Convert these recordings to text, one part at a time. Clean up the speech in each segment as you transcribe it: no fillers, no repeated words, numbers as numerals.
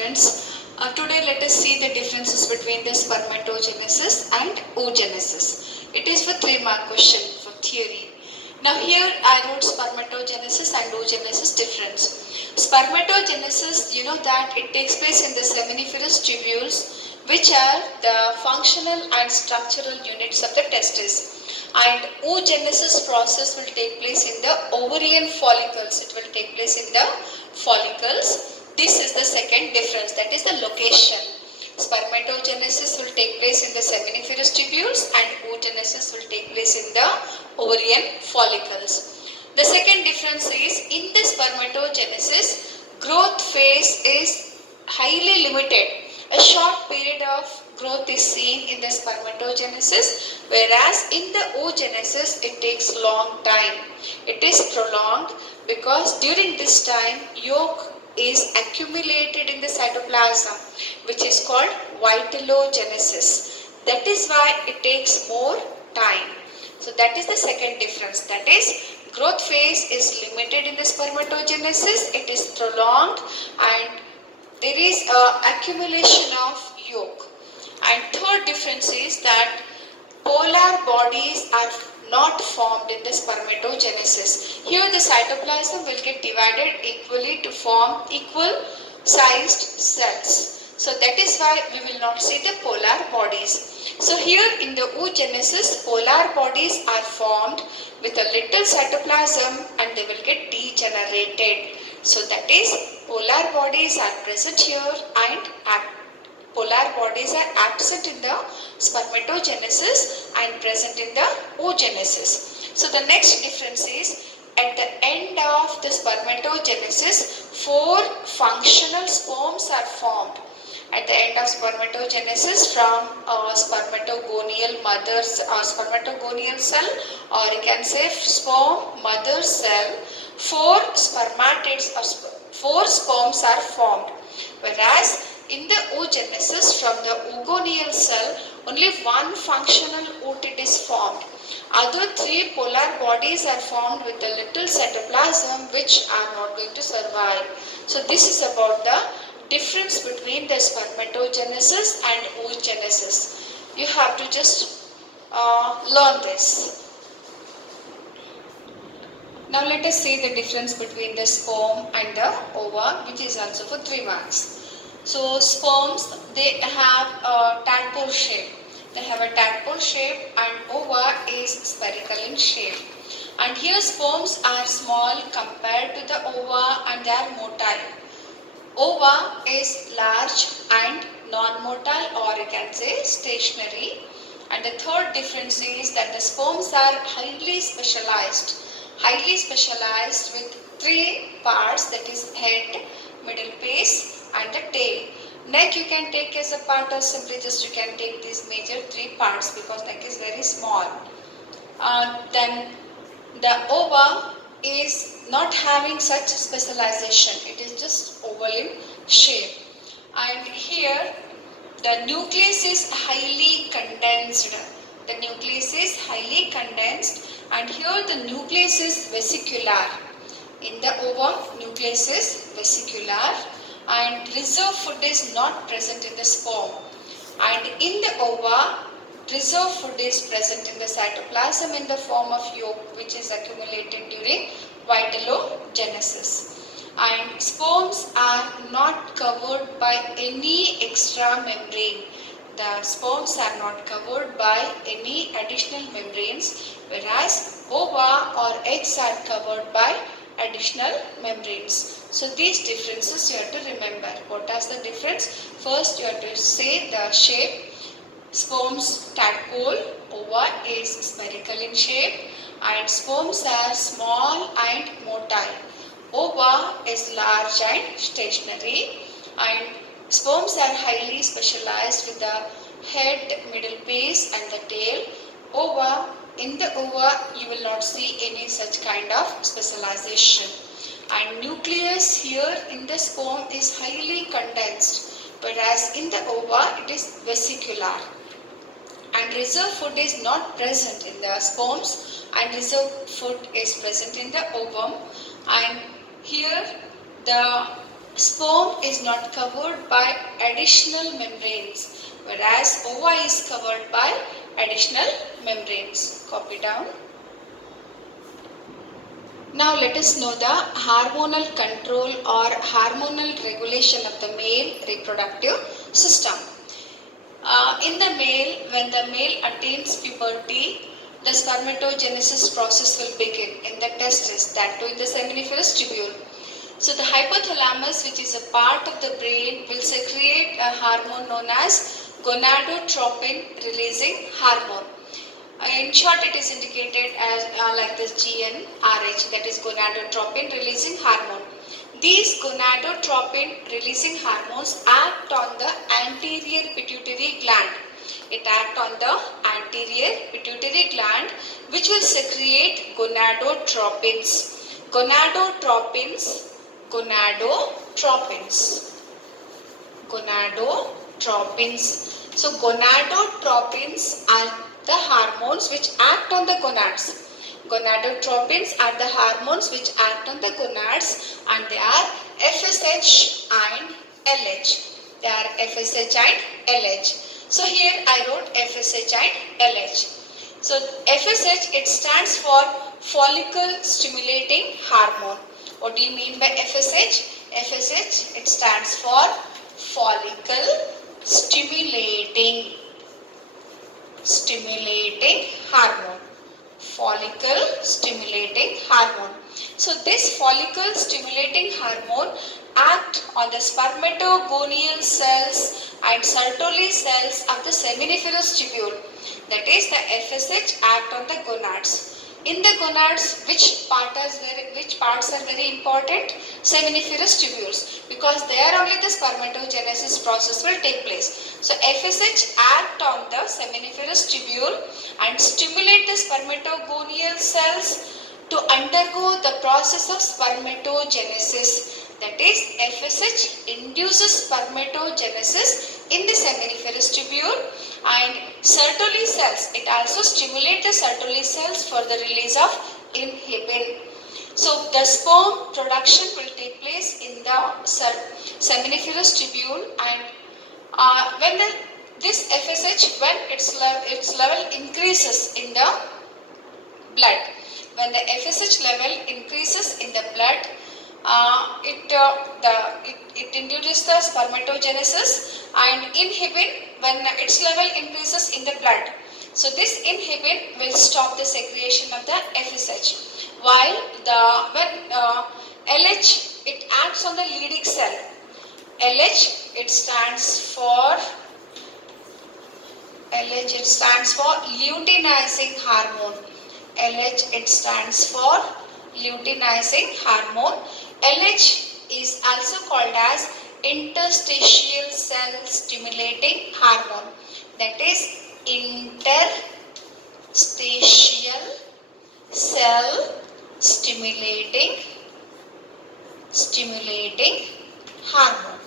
friends. Today let us see the differences between the spermatogenesis and oogenesis. It is for 3 mark question for theory. Now here I wrote spermatogenesis and oogenesis difference. Spermatogenesis, you know that it takes place in the seminiferous tubules, which are the functional and structural units of the testis. And oogenesis process will take place in the ovarian follicles. It will take place in the follicles. This is the second difference, that is the location. Spermatogenesis will take place in the seminiferous tubules and oogenesis will take place in the ovarian follicles. The second difference is in the spermatogenesis, growth phase is highly limited. A short period of growth is seen in the spermatogenesis, whereas in the oogenesis it takes long time. It is prolonged because during this time yolk is accumulated in the cytoplasm, which is called vitellogenesis. That is why it takes more time. So that is the second difference. That is, growth phase is limited in the spermatogenesis, it is prolonged, and there is accumulation of yolk. And third difference is that polar bodies are not formed in the spermatogenesis. Here the cytoplasm will get divided equally to form equal sized cells. So that is why we will not see the polar bodies. So here in the oogenesis, polar bodies are formed with a little cytoplasm and they will get degenerated. So that is, polar bodies are present here and polar bodies are absent in the spermatogenesis and present in the oogenesis. So the next difference is, at the end of the spermatogenesis, 4 functional sperms are formed. At the end of spermatogenesis, from spermatogonial mother's spermatogonial cell, or you can say sperm mother cell, 4 spermatids or 4 sperms are formed. Whereas in the oogenesis, from the oogonial cell, only 1 functional ootid is formed. Other 3 polar bodies are formed with a little cytoplasm which are not going to survive. So this is about the difference between the spermatogenesis and oogenesis. You have to just learn this. Now let us see the difference between the sperm and the ova, which is also for 3 marks. So sperms, they have a tadpole shape. They have a tadpole shape and ova is spherical in shape. And here sperms are small compared to the ova and they are motile. Ova is large and non-motile, or you can say stationary. And the third difference is that the sperms are highly specialized with 3 parts, that is head, middle piece and the tail. Neck you can take as a part, or simply just you can take these major 3 parts because neck is very small. Then the ova is not having such specialization. It is just oval in shape. And here the nucleus is highly condensed. The nucleus is highly condensed and here the nucleus is vesicular. In the ova, nucleus is vesicular and reserve food is not present in the sperm. And in the ova, reserve food is present in the cytoplasm in the form of yolk, which is accumulated during vitellogenesis. And sperms are not covered by any extra membrane. The sperms are not covered by any additional membranes, whereas ova or eggs are covered by additional membranes. So these differences you have to remember. What is the difference? First you have to say the shape. Sperms tadpole, ova is spherical in shape and sperms are small and motile. Ova is large and stationary and sperms are highly specialized with the head, middle piece and the tail. In the ova you will not see any such kind of specialization. And nucleus here in the sperm is highly condensed, whereas in the ova it is vesicular. And reserve food is not present in the sperms and reserve food is present in the ovum. And here the Sperm is not covered by additional membranes, whereas ova is covered by additional membranes. Copy down. Now let us know the hormonal control or hormonal regulation of the male reproductive system. In the male, when the male attains puberty, the spermatogenesis process will begin in the testis, that too in the seminiferous tubule. So the hypothalamus, which is a part of the brain, will secrete a hormone known as gonadotropin releasing hormone. In short, it is indicated as like this GnRH, that is gonadotropin releasing hormone. These gonadotropin releasing hormones act on the anterior pituitary gland. It acts on the anterior pituitary gland, which will secrete gonadotropins. Gonadotropins, gonadotropins, gonadotropins. So gonadotropins are the hormones which act on the gonads. Gonadotropins are the hormones which act on the gonads, and they are FSH and LH. They are FSH and LH. So here I wrote FSH and LH. So FSH, it stands for follicle stimulating hormone. What do you mean by FSH? FSH, it stands for follicle stimulating hormone. Follicle stimulating hormone. So this follicle stimulating hormone act on the spermatogonial cells and Sertoli cells of the seminiferous tubule. That is, the FSH act on the gonads. In the gonads, which parts are very important? Seminiferous tubules, because there only the spermatogenesis process will take place. So FSH act on the seminiferous tubule and stimulate the spermatogonial cells to undergo the process of spermatogenesis. That is, FSH induces spermatogenesis in the seminiferous tubule, and Sertoli cells, it also stimulates the Sertoli cells for the release of inhibin. So the sperm production will take place in the seminiferous tubule, and when this FSH, when its level increases in the blood, when the FSH level increases in the blood, it induces the spermatogenesis, and inhibin, when its level increases in the blood. So this inhibin will stop the secretion of the FSH. While when LH, it acts on the Leydig cell. LH, it stands for luteinizing hormone. LH, it stands for luteinizing hormone. LH is also called as interstitial cell stimulating hormone. That is, interstitial cell stimulating hormone.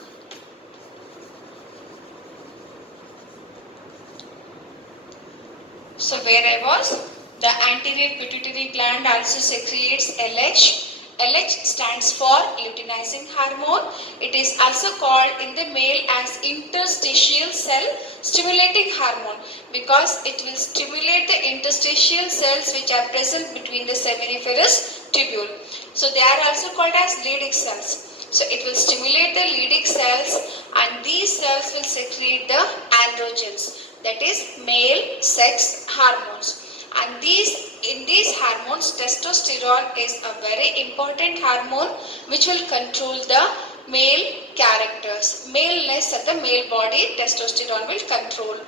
So where I was, the anterior pituitary gland also secretes LH. LH stands for luteinizing hormone. It is also called in the male as interstitial cell stimulating hormone, because it will stimulate the interstitial cells which are present between the seminiferous tubule. So they are also called as Leydig cells. So it will stimulate the Leydig cells, and these cells will secrete the androgens, that is male sex hormones. And in these hormones, testosterone is a very important hormone which will control the male characters. Maleness of the male body, testosterone will control.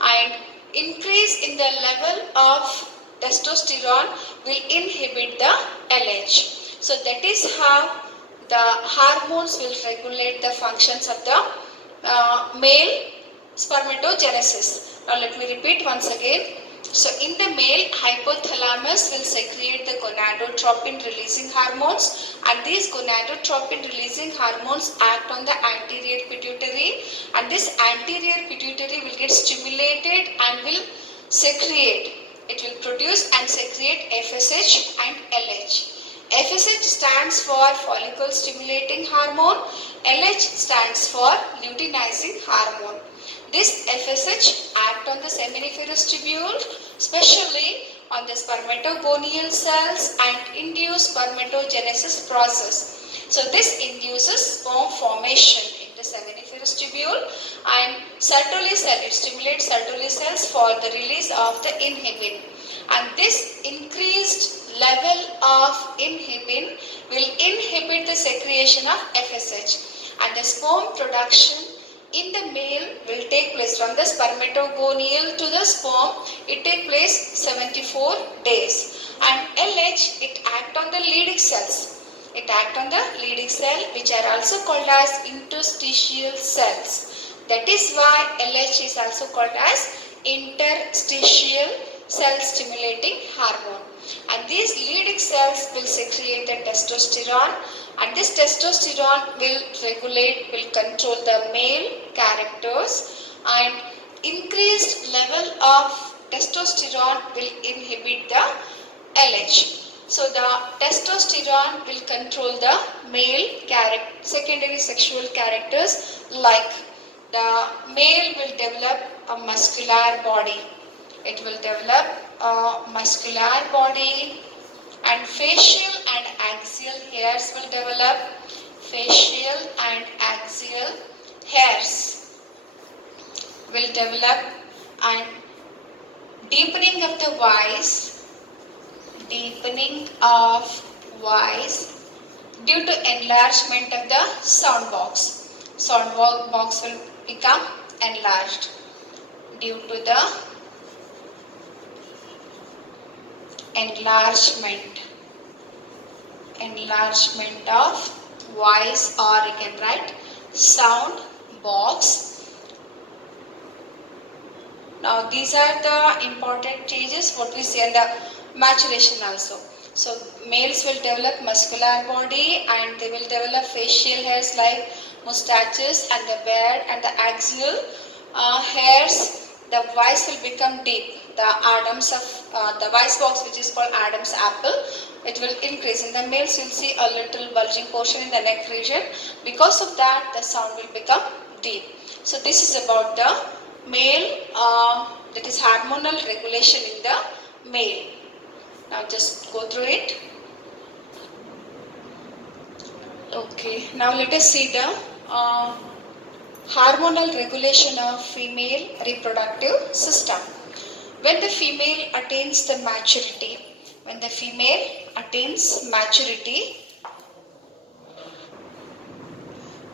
And increase in the level of testosterone will inhibit the LH. So that is how the hormones will regulate the functions of the male spermatogenesis. Now let me repeat once again. So in the male, hypothalamus will secrete the gonadotropin releasing hormones, and these gonadotropin releasing hormones act on the anterior pituitary, and this anterior pituitary will get stimulated and will secrete. It will produce and secrete FSH and LH. FSH stands for follicle stimulating hormone. LH stands for luteinizing hormone. This FSH act on the seminiferous tubule, especially on the spermatogonial cells, and induce spermatogenesis process. So this induces sperm formation in the seminiferous tubule, and Sertoli cell, it stimulates Sertoli cells for the release of the inhibin. And this increased level of inhibin will inhibit the secretion of FSH, and the sperm production in the male will take place from the spermatogonial to the sperm. It takes place 74 days. And LH, it acts on the Leydig cells. It acts on the Leydig cell, which are also called as interstitial cells. That is why LH is also called as interstitial cell stimulating hormone. And these Leydig cells will secrete the testosterone, and this testosterone will control the male characters, and increased level of testosterone will inhibit the LH. So the testosterone will control the male secondary sexual characters, like the male will develop a muscular body. It will develop a muscular body, and facial and axial hairs will develop. Facial and axial hairs will develop, and deepening of the voice due to enlargement of the sound box. Sound box will become enlarged due to the enlargement of voice, or you can write sound box. Now these are the important changes what we see in the maturation also. So males will develop muscular body, and they will develop facial hairs like mustaches and the beard, and the axial hairs. The voice will become deep. The Adam's of the voice box, which is called Adam's apple, it will increase. In the males, you'll see a little bulging portion in the neck region. Because of that, the sound will become deep. So this is about the male, that is hormonal regulation in the male. Now just go through it. Okay, now let us see the hormonal regulation of female reproductive system. When the female attains the maturity,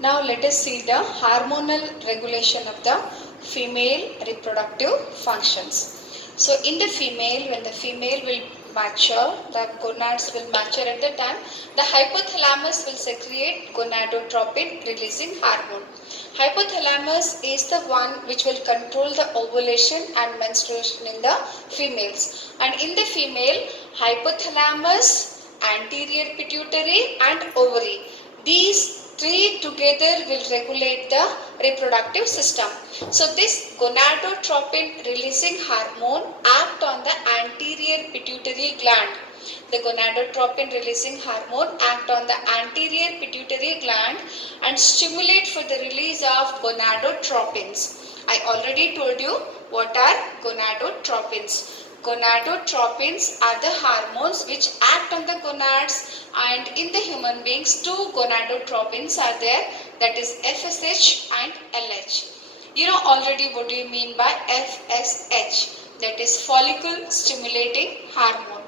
now let us see the hormonal regulation of the female reproductive functions. So in the female, when the female will mature, the gonads will mature at the time, the hypothalamus will secrete gonadotropin releasing hormone. Hypothalamus is the one which will control the ovulation and menstruation in the females. And in the female, hypothalamus, anterior pituitary and ovary, these three together will regulate the reproductive system. So this gonadotropin releasing hormone act on the anterior pituitary gland. The gonadotropin releasing hormone act on the anterior pituitary gland and stimulate for the release of gonadotropins. I already told you what are gonadotropins. Gonadotropins are the hormones which act on the gonads, and in the human beings two gonadotropins are there, that is FSH and LH. You know already what do you mean by FSH, that is follicle stimulating hormone.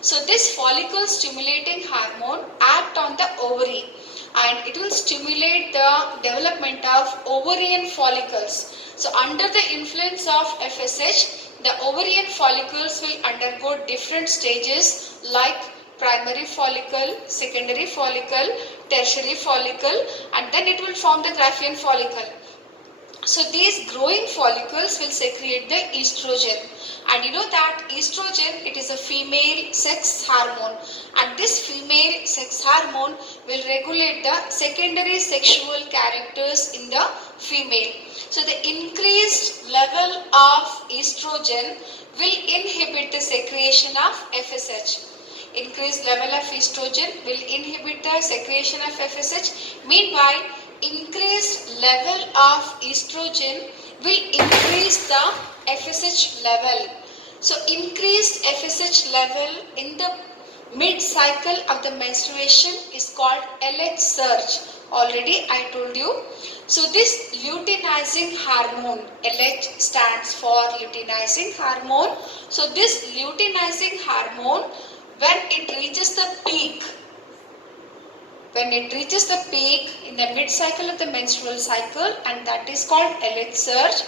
So this follicle stimulating hormone act on the ovary, and it will stimulate the development of ovarian follicles. So under the influence of FSH, the ovarian follicles will undergo different stages like primary follicle, secondary follicle, tertiary follicle, and then it will form the Graafian follicle. So these growing follicles will secrete the estrogen, and you know that estrogen, it is a female sex hormone, and this female sex hormone will regulate the secondary sexual characters in the female. So the increased level of estrogen will inhibit the secretion of FSH. increased level of estrogen will inhibit the secretion of FSH. Meanwhile, increased level of estrogen will increase the FSH level. So increased FSH level in the mid-cycle of the menstruation is called LH surge. Already I told you. So this luteinizing hormone, LH stands for luteinizing hormone. So this luteinizing hormone, when it reaches the peak, in the mid-cycle of the menstrual cycle, and that is called LH surge,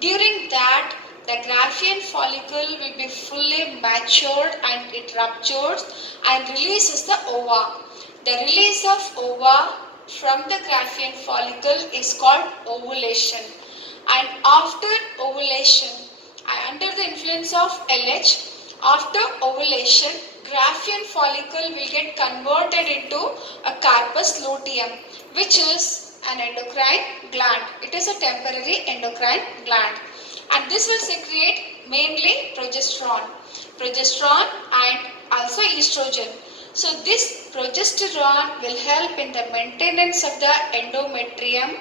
during that the Graafian follicle will be fully matured and it ruptures and releases the ova. The release of ova from the Graafian follicle is called ovulation. And after ovulation, under the influence of LH, after ovulation, Graafian follicle will get converted into a corpus luteum, which is an endocrine gland. It is a temporary endocrine gland, and this will secrete mainly progesterone and also estrogen. So this progesterone will help in the maintenance of the endometrium,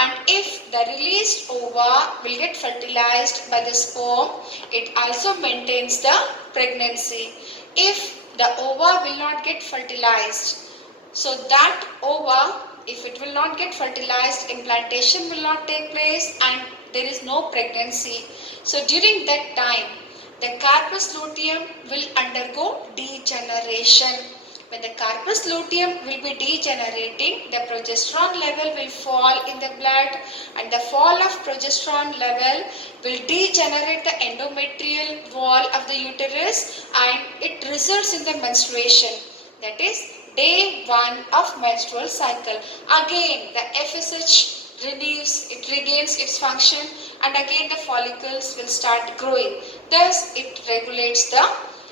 and if the released ova will get fertilized by the sperm, it also maintains the pregnancy. If the ova will not get fertilized, so that ova, if it will not get fertilized, implantation will not take place and there is no pregnancy. So during that time, the corpus luteum will undergo degeneration. When the corpus luteum will be degenerating, the progesterone level will fall in the blood, and the fall of progesterone level will degenerate the endometrial wall of the uterus, and it results in the menstruation. That is day 1 of menstrual cycle. Again the FSH regains its function, and again the follicles will start growing. Thus it regulates the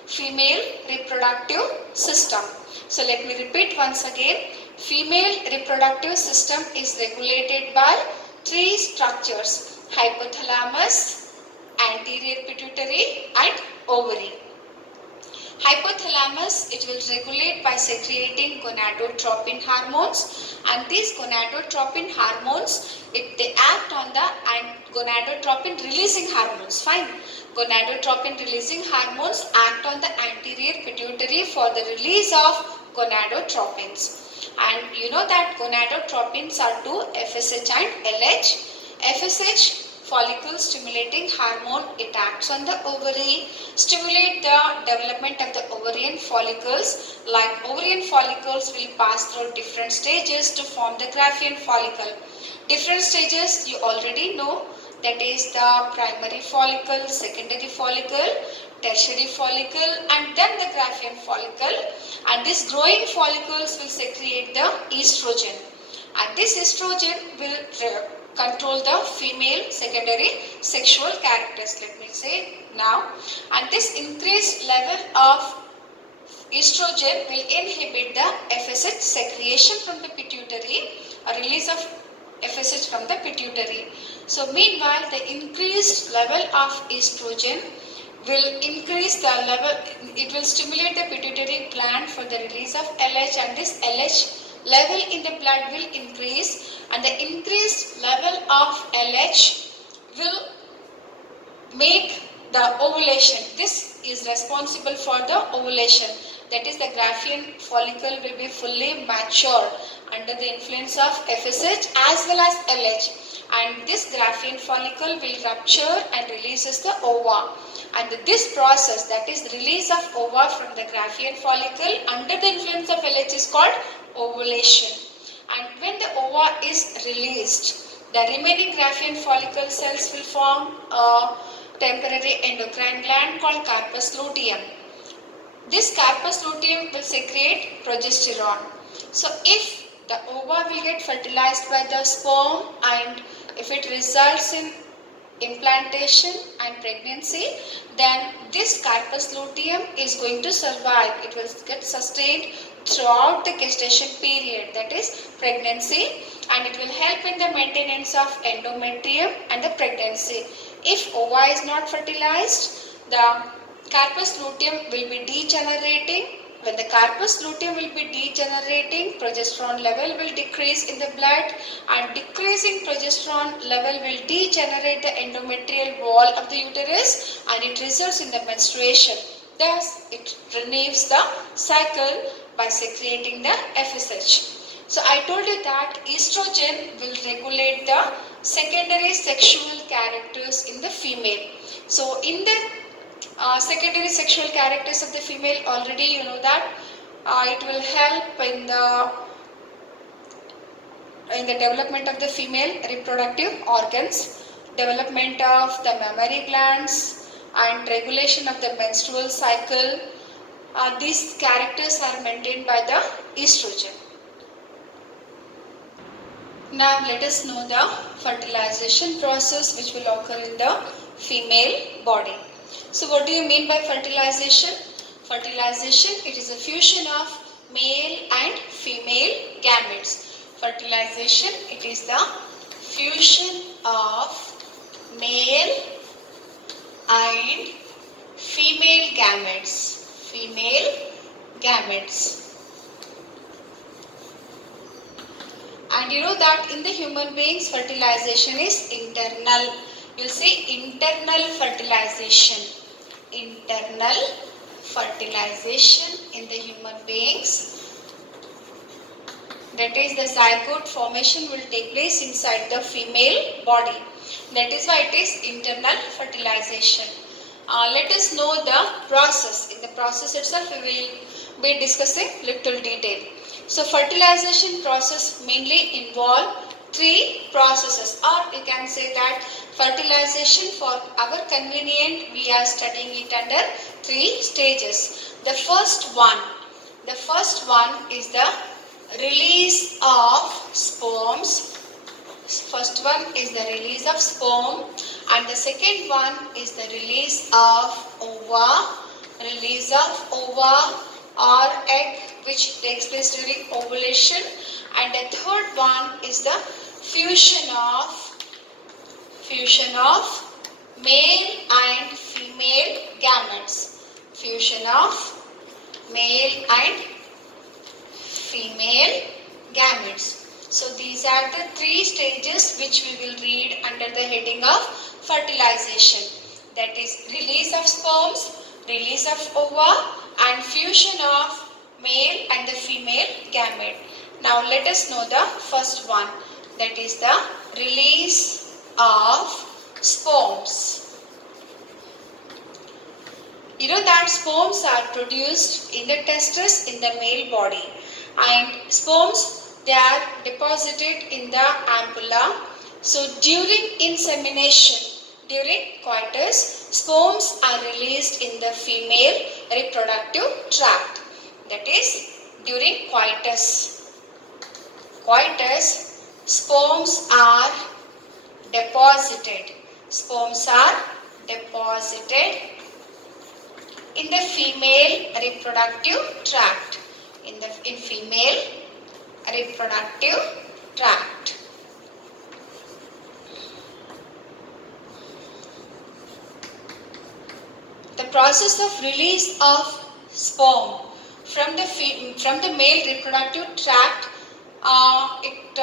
female reproductive system. So let me repeat once again. Female reproductive system is regulated by 3 structures: hypothalamus, anterior pituitary and ovary. Hypothalamus, it will regulate by secreting gonadotropin hormones, and these gonadotropin hormones, they act on the gonadotropin releasing hormones. Fine. Gonadotropin releasing hormones act on the anterior pituitary for the release of gonadotropins. And you know that gonadotropins are two, FSH and LH. FSH, follicle stimulating hormone, it acts on the ovary, stimulate the development of the ovarian follicles. Like ovarian follicles will pass through different stages to form the Graafian follicle. Different stages you already know, that is the primary follicle, secondary follicle, tertiary follicle, and then the Graafian follicle. And these growing follicles will secrete the estrogen, and this estrogen will control the female secondary sexual characters, let me say now. And this increased level of estrogen will inhibit the FSH secretion from the pituitary, or release of FSH from the pituitary. So meanwhile, the increased level of estrogen will increase the level, it will stimulate the pituitary gland for the release of LH, and this LH level in the blood will increase, and the increased level of LH will make the ovulation. This is responsible for the ovulation. That is, the Graafian follicle will be fully mature under the influence of FSH as well as LH, and this Graafian follicle will rupture and releases the ova. And this process, that is release of ova from the Graafian follicle under the influence of LH, is called ovulation. And when the ova is released, the remaining Graafian follicle cells will form a temporary endocrine gland called corpus luteum. This corpus luteum will secrete progesterone. So if the ova will get fertilized by the sperm, and if it results in implantation and pregnancy, then this corpus luteum is going to survive. It will get sustained throughout the gestation period, that is pregnancy, and it will help in the maintenance of endometrium and the pregnancy. If ova is not fertilized, the corpus luteum will be degenerating When the corpus luteum will be degenerating, progesterone level will decrease in the blood, and decreasing progesterone level will degenerate the endometrial wall of the uterus, and it results in the menstruation. Thus, it renews the cycle by secreting the FSH. So I told you that estrogen will regulate the secondary sexual characters in the female. So in the secondary sexual characters of the female, already you know that it will help in the development of the female reproductive organs, development of the mammary glands, and regulation of the menstrual cycle. These characters are maintained by the estrogen. Now let us know the fertilization process which will occur in the female body. So what do you mean by fertilization? Fertilization, it is a fusion of male and female gametes. Fertilization, it is the fusion of male and female gametes. Female gametes. And you know that in the human beings, fertilization is internal. You will see internal fertilization. Internal fertilization in the human beings. That is, the zygote formation will take place inside the female body. That is why it is internal fertilization. Let us know the process. In the process itself, we will be discussing little detail. So fertilization process mainly involve three processes, or you can say that fertilization for our convenient we are studying it under three stages. The first one is the release of sperms. First one is the release of sperm, and the second one is the release of ova. Release of ova or egg which takes place during ovulation, and the third one is the fusion of male and female gametes. Fusion of male and female gametes. So these are the three stages which we will read under the heading of fertilization. That is release of sperms, release of ova, and fusion of male and the female gamete. Now let us know the first one, that is the release of sperms. You know that sperms are produced in the testes in the male body, and sperms, they are deposited in the ampulla. So during insemination, during coitus, sperms are released in the female reproductive tract. That is, during coitus. Sperms are deposited. Sperms are deposited in the female reproductive tract. In female reproductive tract. The process of release of sperm from the male reproductive tract, it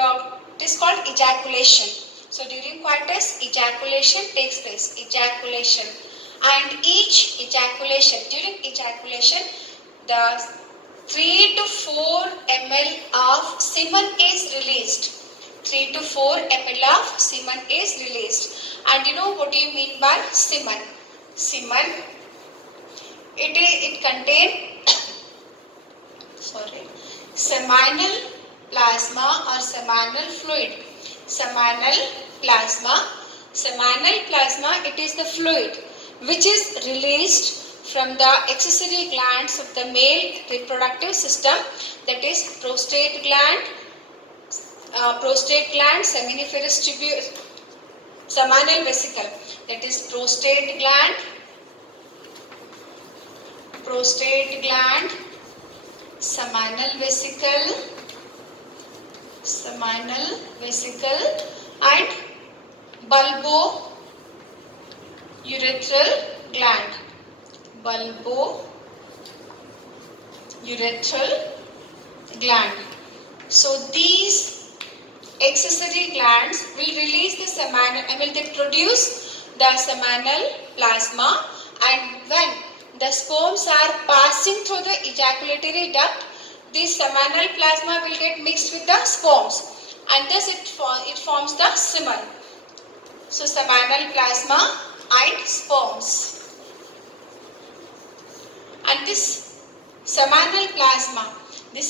is called ejaculation. So during coitus, ejaculation takes place. Ejaculation, and during ejaculation, the 3 to 4 ml of semen is released. 3 to 4 ml of semen is released. And you know what do you mean by semen? Semen, it contains seminal plasma or seminal fluid. Seminal plasma, it is the fluid which is released from the accessory glands of the male reproductive system, that is prostate gland, seminiferous tubule, seminal vesicle, that is prostate gland, seminal vesicle, and bulbo-urethral gland. urethral gland. So these accessory glands will release the seminal, they produce the seminal plasma, and when the sperms are passing through the ejaculatory duct, this seminal plasma will get mixed with the sperms, and thus it forms the semen. So seminal plasma and sperms. And this seminal plasma, it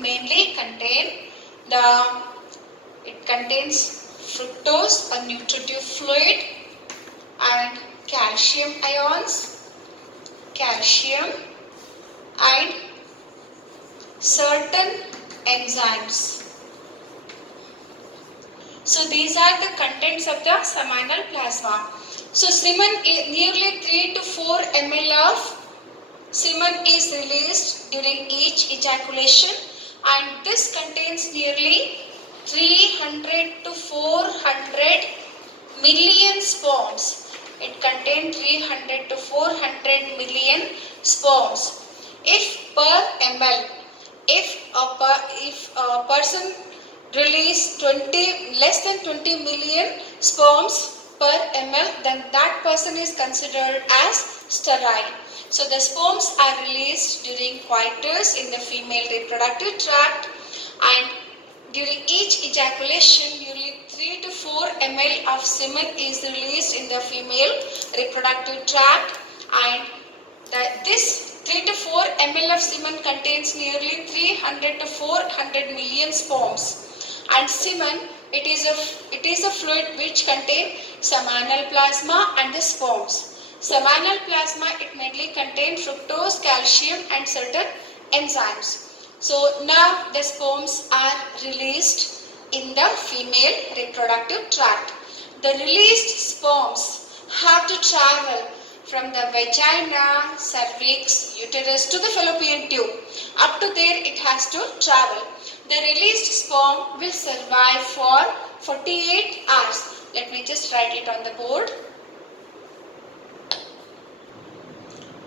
mainly contains fructose, a nutritive fluid, and calcium ions, and certain enzymes. So these are the contents of the seminal plasma. So semen, nearly 3 to 4 ml of semen is released during each ejaculation, and this contains nearly 300 to 400 million sperms. It contains 300 to 400 million sperms. If per ml, if a person release less than 20 million sperms per ml, then that person is considered as sterile. So the sperms are released during coitus in the female reproductive tract, and during each ejaculation, nearly 3 to 4 ml of semen is released in the female reproductive tract, and this 3 to 4 ml of semen contains nearly 300 to 400 million sperms. And semen, it is a fluid which contains seminal plasma and the sperms. Seminal plasma, it mainly contains fructose, calcium, and certain enzymes. So now the sperms are released in the female reproductive tract. The released sperms have to travel from the vagina, cervix, uterus to the fallopian tube. Up to there it has to travel. The released sperm will survive for 48 hours. Let me just write it on the board.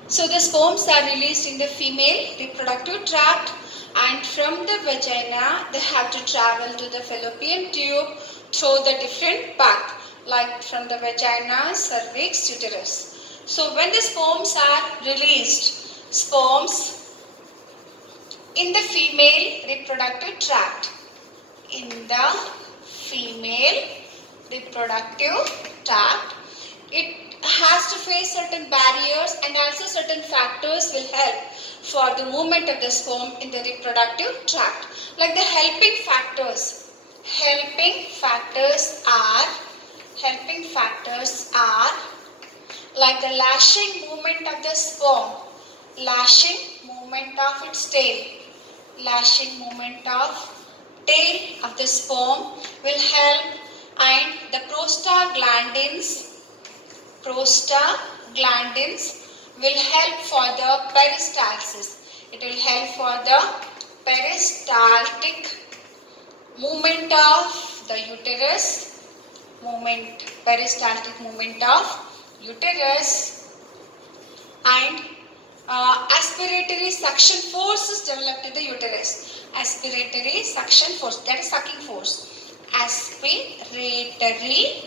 So the sperms are released in the female reproductive tract, and from the vagina they have to travel to the fallopian tube through the different path, like from the vagina, cervix, uterus. So when the sperms are released, sperms in the female reproductive tract, it has to face certain barriers, and also certain factors will help for the movement of the sperm in the reproductive tract. Like the helping factors are like the lashing movement of the sperm, lashing movement of its tail, lashing movement of tail of the sperm will help, and the prostaglandins will help for the peristalsis. It will help for the peristaltic movement of the uterus, and aspiratory suction force is developed in the uterus. Aspiratory suction force, that is sucking force. Aspiratory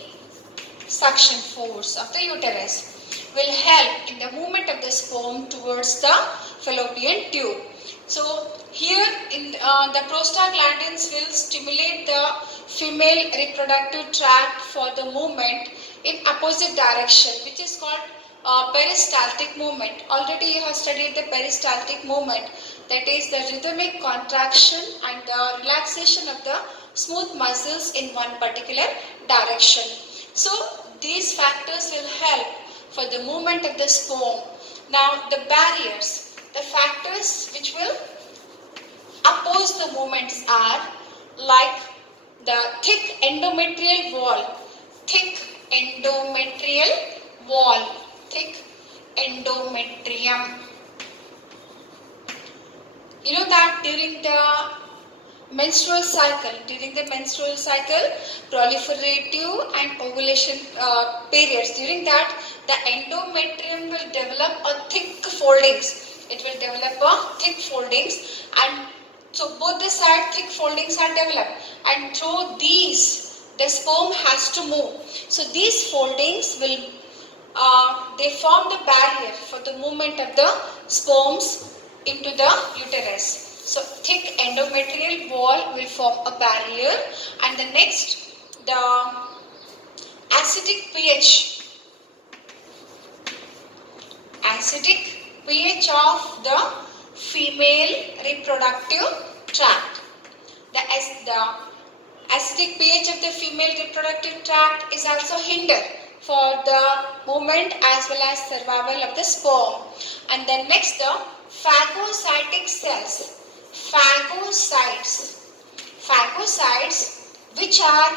suction force of the uterus will help in the movement of the sperm towards the fallopian tube. So here in the prostaglandins will stimulate the female reproductive tract for the movement in opposite direction, which is called peristaltic movement. Already you have studied the peristaltic movement, that is the rhythmic contraction and the relaxation of the smooth muscles in one particular direction. So these factors will help for the movement of the sperm. Now the barriers, the factors which will oppose the movements are like the thick endometrium, thick endometrium. You know that during the menstrual cycle. During the menstrual cycle, proliferative and ovulation periods. During that, the endometrium will develop a thick foldings. It will develop a thick foldings, and so both the side thick foldings are developed, and through these the sperm has to move. So these foldings will they form the barrier for the movement of the sperms into the uterus. So thick endometrial wall will form a barrier, and the next, the acidic pH of the female reproductive tract. The acidic pH of the female reproductive tract is also hinder for the movement as well as survival of the sperm. And then next, the phagocytic cells. Phagocytes which are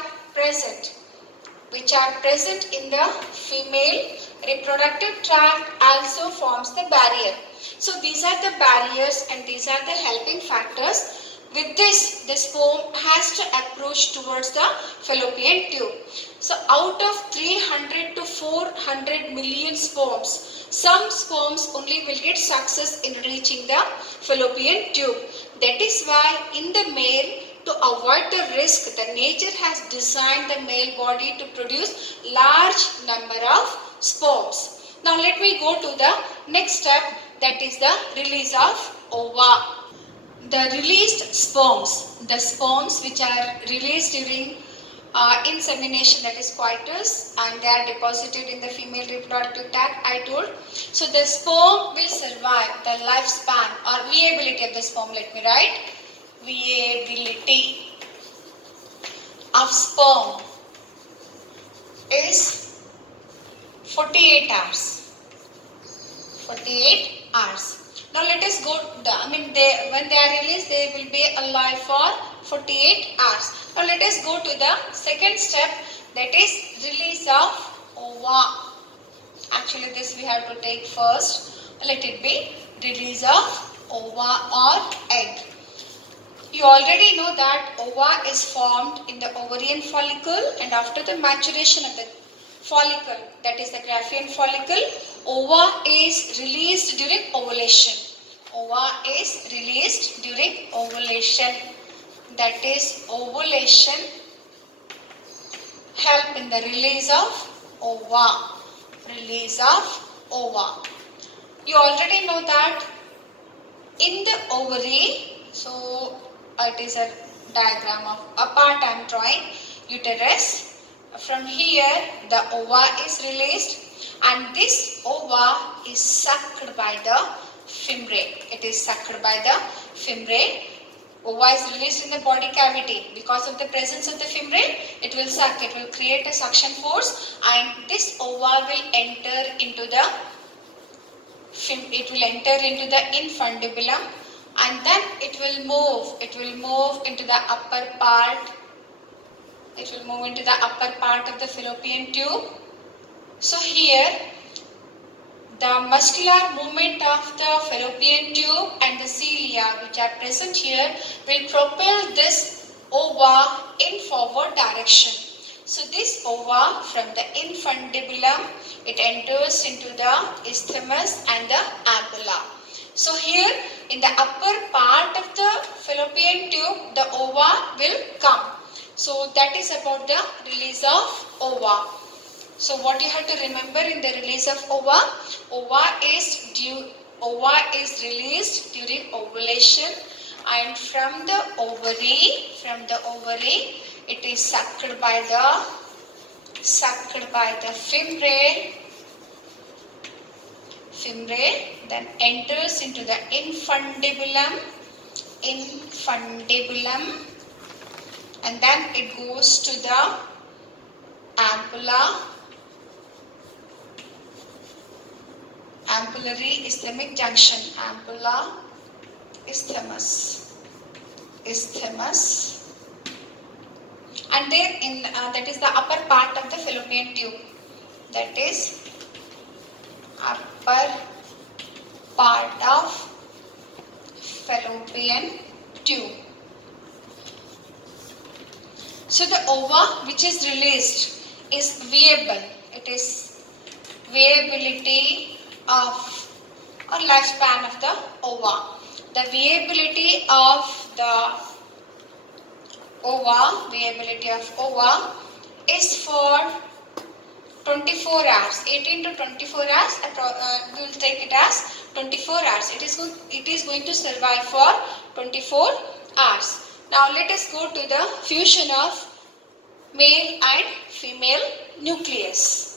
present in the female reproductive tract also forms the barrier. So these are the barriers and these are the helping factors. With this, the sperm has to approach towards the fallopian tube. So out of 300 to 400 million sperms, some sperms only will get success in reaching the fallopian tube. That is why in the male, to avoid the risk, the nature has designed the male body to produce large number of sperms. Now let me go to the next step, that is the release of ova. The released sperms, the sperms which are released during insemination, that is coitus, and they are deposited in the female reproductive tract, I told. So the sperm will survive the lifespan or viability of the sperm. Let me write. Viability of sperm is 48 hours. 48 hours. Now let us go, when they are released, they will be alive for 48 hours. Now let us go to the second step, that is release of ova. Actually this we have to take first. Let it be release of ova or egg. You already know that ova is formed in the ovarian follicle, and after the maturation of the follicle, that is the Graafian follicle, ova is released during ovulation. Ova is released during ovulation. That is ovulation help in the release of ova. Release of ova. You already know that in the ovary, so it is a diagram of a part I am drawing, uterus. From here the ova is released, and this ova is sucked by the fimbriae. It is sucked by the fimbriae. Ova is released in the body cavity. Because of the presence of the fimbriae, it will suck. It will create a suction force, and this ova will enter into the infundibulum, and then it will move into the upper part. It will move into the upper part of the fallopian tube. So here the muscular movement of the fallopian tube and the cilia which are present here will propel this ova in forward direction. So this ova from the infundibulum, it enters into the isthmus and the ampulla. So here in the upper part of the fallopian tube, the ova will come. So that is about the release of ova. So what you have to remember in the release of ova, ova is released during ovulation, and from the ovary, it is sucked by the fimbriae, then enters into the infundibulum, and then it goes to the ampulla, ampullary isthmic junction, ampulla, isthmus, and there in that is the upper part of the fallopian tube. That is upper part of fallopian tube. So the ova which is released is viable. It is viability of or lifespan of the ova. The viability of the ova is for 24 hours, 18 to 24 hours. We will take it as 24 hours. It is going to survive for 24 hours. Now let us go to the fusion of male and female nucleus.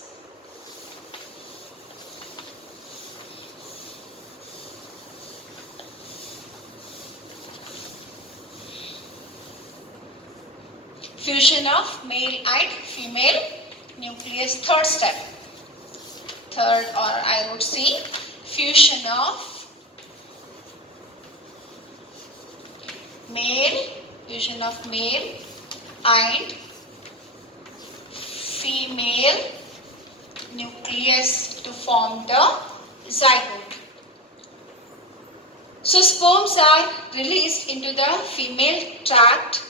Fusion of male and female nucleus. Third step. Third, or I would say fusion of male and female nucleus to form the zygote. So sperms are released into the female tract,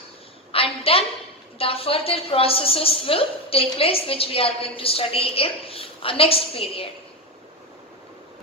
and then the further processes will take place, which we are going to study in next period.